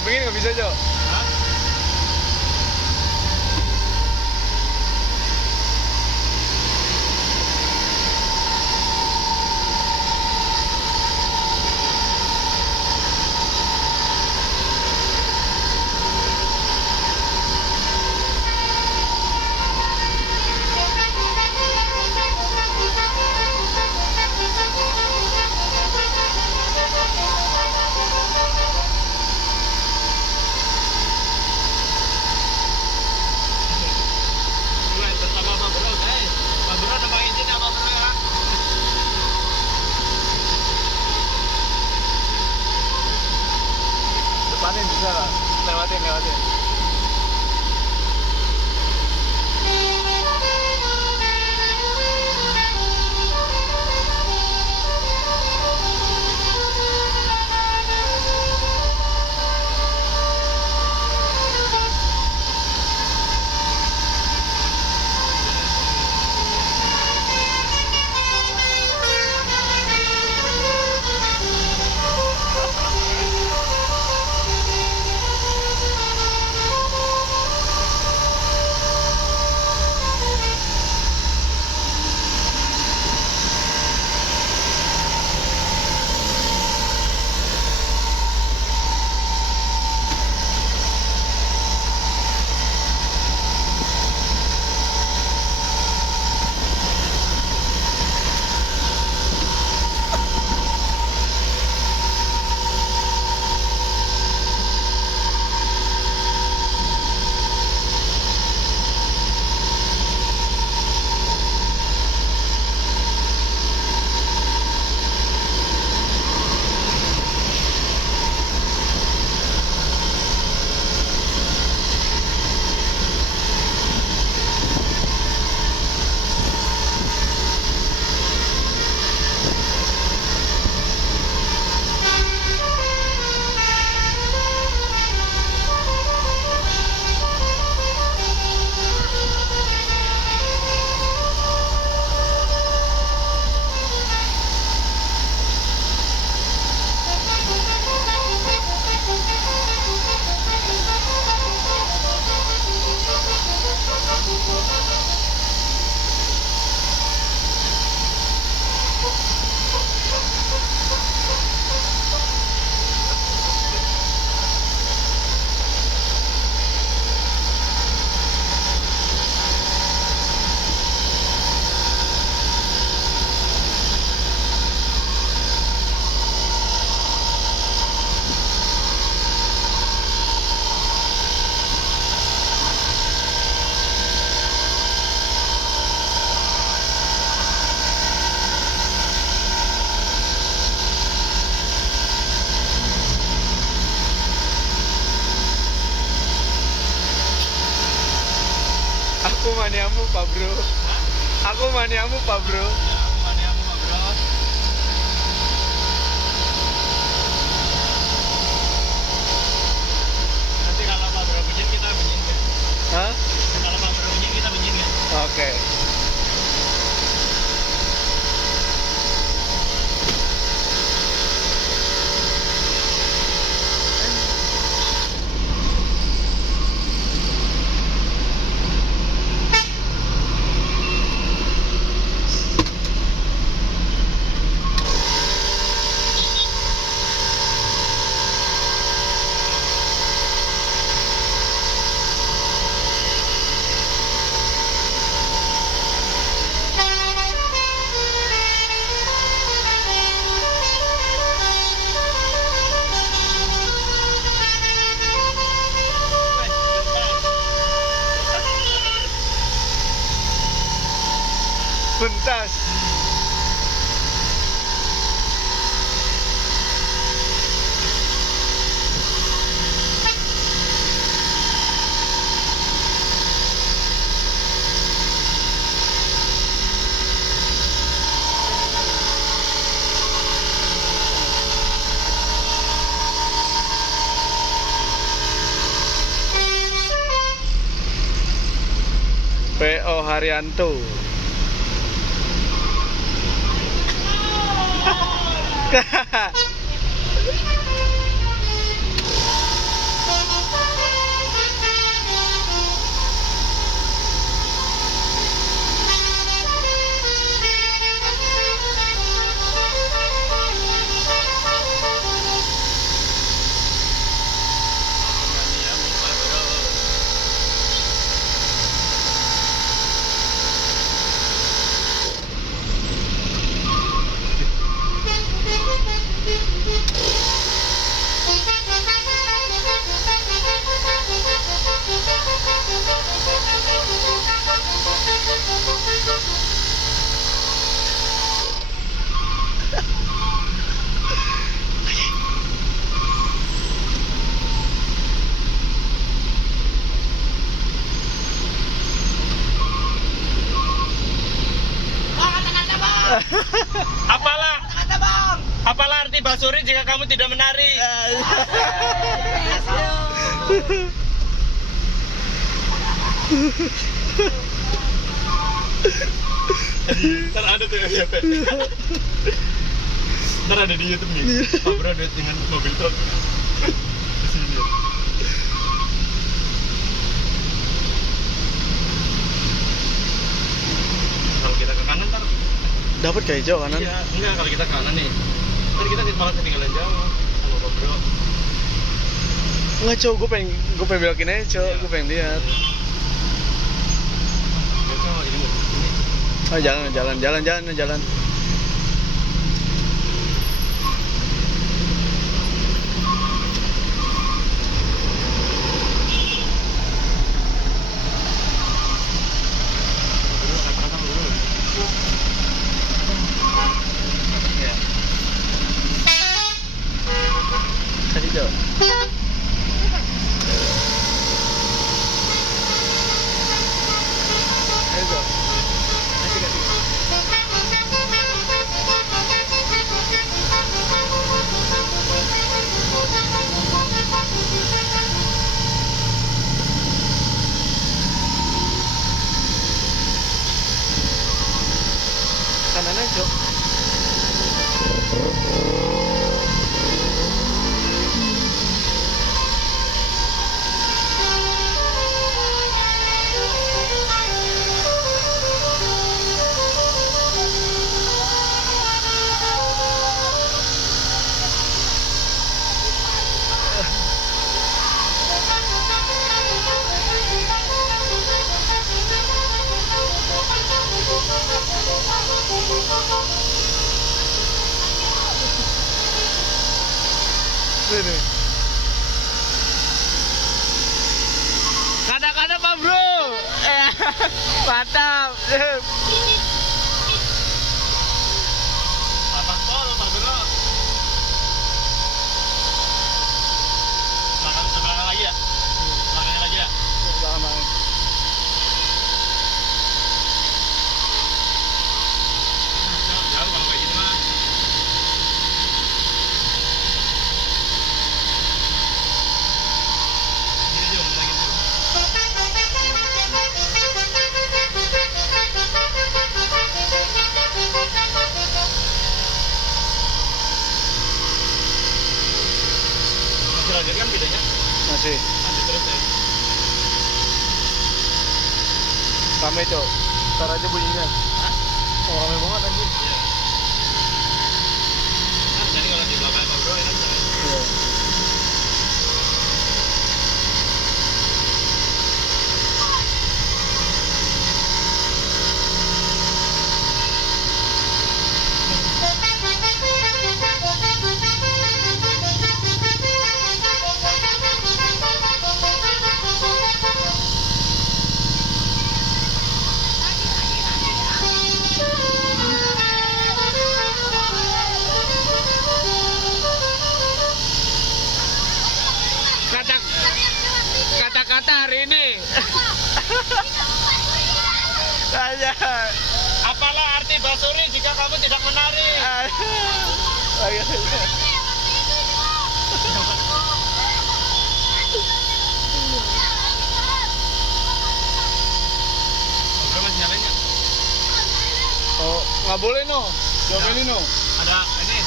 Sampingin nggak bisa, Cok. Hah? Bulan bersama Pak Bro, guys. Pak Bro nama izin apa Bro ya? Depanin bisa lah. Lewatin, lewatin. Aku maniamu, Pak Bro. Hah? Aku maniamu, Pak Bro. Ya, aku maniamu Pak Bro. Nanti kalau Pak Bro bunyi kita bunyiin kan? Hah? Kalau Pak Bro bunyi kita bunyiin kan? Oke. Bentas. PO Haryanto. Apalah apalah arti basuri jika kamu tidak menari? Ntar ada tuh FYP. Ntar ada di YouTube nih. Pak Bro duet dengan mobil truk. Di sini. Kalau kita ke kanan ntar. Dapat kayak hijau kanan. Iya, enggak kalau kita ke kanan nih. Ntar kita malah ketinggalan jauh sama Pak Bro. Enggak, Cok, gue pengen belokin aja, Cok. Gue pengen lihat. Biasa ini mau ini. Oh, jalan. Bro, kata-kata Bro. Ya. Tadi, Cok. Ayo, Cok. Kasih. Kanan aja, Cok. Sini. Kada-kada, Pak Bro. Mantap. Apa tol Pak Bro? Belakang lagi ya? Belakangnya lagi ya? Belakang. Jauh kalau kayak gini mah. Gini aja bentar gitu. Masih lanjut kan videonya? Masih. Lanjut terus ya. Rame, Cok. Ntar aja bunyinya. Hah? Oh, rame banget anjing. Iya. Nah, jadi kalau di belakang Pak Bro enak banget. Iya. Kata-kata hari ini. Aja. Apalah arti basuri jika kamu tidak menari? Bro masih nyalain nggak? Oh, nggak boleh no. Jomelin no. Ada ini,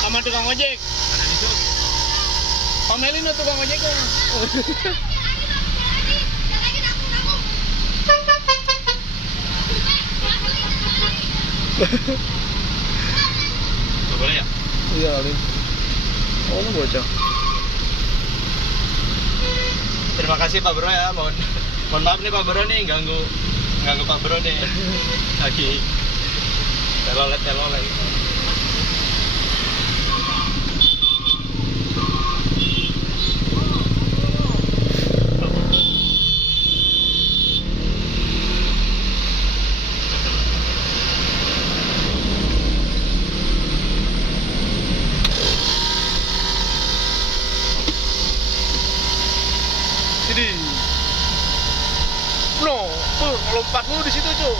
Sama tukang ojek. ada di situ. Pamelin no tukang ojeknya. Nggak boleh ya? Iya kali. Oh, lu bocah. Terima kasih Pak Bro ya, mohon maaf nih Pak Bro nih ganggu Pak Bro nih lagi telolet. Jadi. No, tuh lompat mulu di situ, Cuk.